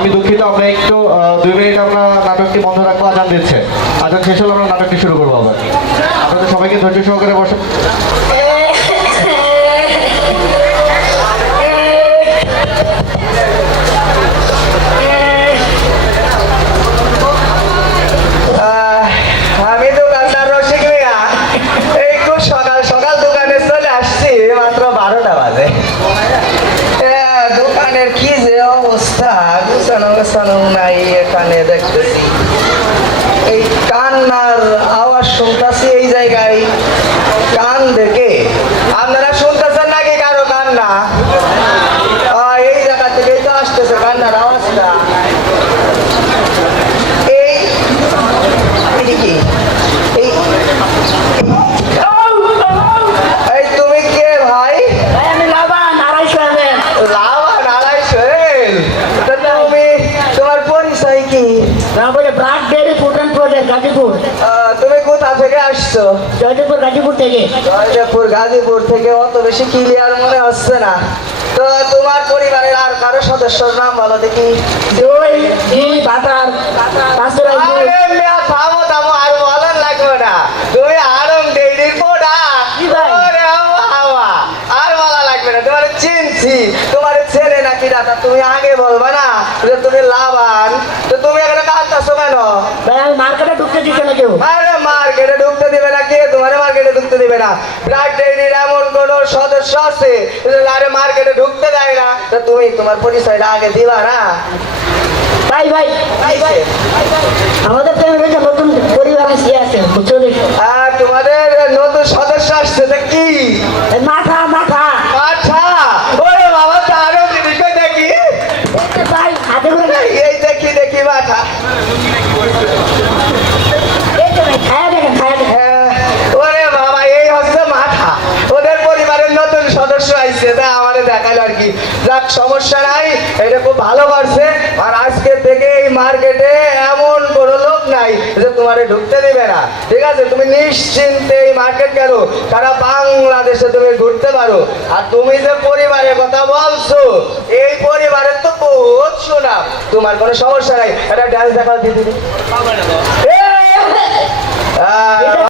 আমি দুঃখিত, আমরা একটু 2 মিনিট আমরা নাটকটি বন্ধ রাখবো, আজান দিচ্ছে। আজান শেষ হলে আমরা নাটকটি শুরু করবো আবার। আপনাদের সবাইকে ধৈর্য সহকারে বসে। আমি দোকানদার রসিক মিয়া, এই খুব সকাল সকাল দোকানে চলে আসছি, মাত্র 12টা বাজে। দোকানের কি যে অবস্থা, গুছানো গোছানো নাই। এখানে দেখতেছি এই কান্নার আওয়াজ শুনতেছি, এই জায়গায় কান দেখে আপনারা শুনতেছেন নাকি কারো কান্না? এই জায়গা থেকেই তো আসতেছে কান্নার আওয়াজটা। এই কি এই তুমি কে ভাই? আমি লাবান আড়াইশো এমএল। লাভান 250 তুমি, তোমার পরিচয় কি? বলে BRAC dairy food and product Gazipur. তুমি কোথা থেকে আসছো? জয়দেবপুর গাজীপুর থেকে। জয়দেবপুর গাজীপুর থেকে অত বেশি ক্লিয়ার মনে হচ্ছে না। তো তোমার পরিবারের আর কারো সদস্যর নাম বলো দেখি। দই ঘি বাটার পাঁচশো আরে মিয়া, থামো থামো, আর বলার লাগবে না। তুমি আরম ডেইরির পোড়া। জি ভাই। ওরে বাবা, আর বলা লাগবে না, তোমার চিনছি। তোমার ছেলে নাকি দাদা, তুমি আগে বলবা না যে তুমি লাভান। তো তুমি এখানে কাঁদতেছো কেন? ভাই আমি মার্কেটে ঢুকতে দিচ্ছে না কেউ। আরে মার্কেটে ঢুকতে দিবে না কে? তোমার মার্কেটে ঢুকতে দিবে না? ব্রাক ডেইরির এমন কোন সদস্য আছে যে আরে মার্কেটে ঢুকতে দেয় না? তো তুমি তোমার পরিচয়টা আগে দিবা না? ভাই ভাই ভাই ভাই আমাদের ফ্যামিলিতে নতুন পরিবার আছে বুঝছো দেখো। আর তোমাদের নতুন সদস্য আসছে, তা কি? মাথা মাথা আচ্ছা, ওরে বাবা, তারও জিনিস দেখি। ভাই হাতে করে এই দেখি দেখি মাথা। এই তো ভাই খায়া দেখেন খায়া দেখেন। হ্যাঁ, ওরে বাবা, এই হচ্ছে মাথা। ওদের পরিবারের নতুন সদস্য আইছে, তা আমাদের দেখালো আর কি। যাক, সমস্যা নাই, এটা খুব ভালো করছে। আর আজকে থেকে এই মার্কেটে এমন কোনো লোক নাই যে তোমারে ঢুকতে দিবে না, ঠিক আছে? তুমি নিশ্চিন্তে এই মার্কেট কেন, সারা বাংলাদেশে তুমি ঘুরতে পারো। আর তুমি যে পরিবারের কথা বলছো, এই পরিবারের তো বহুত সুনাম, তোমার কোনো সমস্যা নাই। একটা ডান্স দেখা দিদি।